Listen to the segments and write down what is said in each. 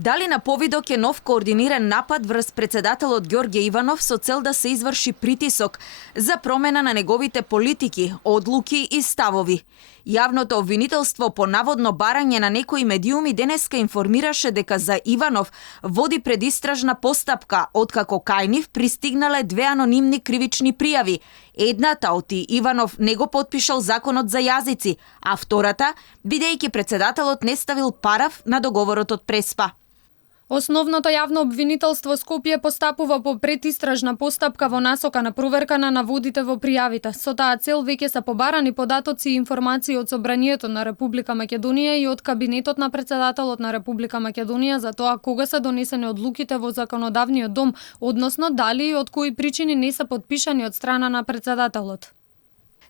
Дали на повидок е нов координиран напад врз председателот Ѓорѓе Иванов со цел да се изврши притисок за промена на неговите политики, одлуки и ставови. Јавното обвинителство по наводно барање на некои медиуми денеска информираше дека за Иванов води предистражна постапка, откако кај нив пристигнале две анонимни кривични пријави. Едната од Иванов не го потпишал законот за јазици, а втората, бидејќи председателот не ставил параф на договорот од Преспа. Основното јавно обвинителство Скопје постапува по предистражна постапка во насока на проверка на наводите во пријавите. Со таа цел веќе се побарани податоци и информации од Собранието на Република Македонија и од Кабинетот на председателот на Република Македонија за тоа кога се донесени одлуките во законодавниот дом, односно дали и од кои причини не се потпишани од страна на председателот.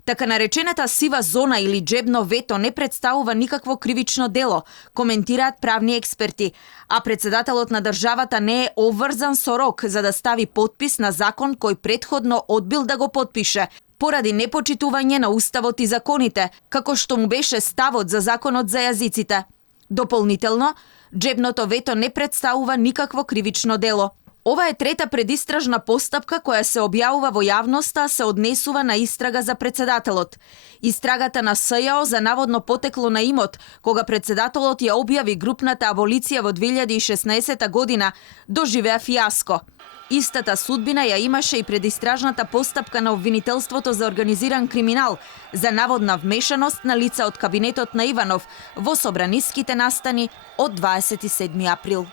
Така наречената сива зона или џебно вето не представува никакво кривично дело, коментираат правни експерти, а председателот на државата не е обврзан со рок за да стави потпис на закон кој претходно одбил да го потпише, поради непочитување на уставот и законите, како што му беше ставот за законот за јазиците. Дополнително, џебното вето не представува никакво кривично дело. Ова е трета предистражна постапка која се објавува во јавноста, се однесува на истрага за председателот. Истрагата на СЈО за наводно потекло на имот, кога председателот ја објави групната аболиција во 2016 година, доживеа фијаско. Истата судбина ја имаше и предистражната постапка на обвинителството за организиран криминал за наводна вмешаност на лица од кабинетот на Иванов во собраниските настани од 27 април.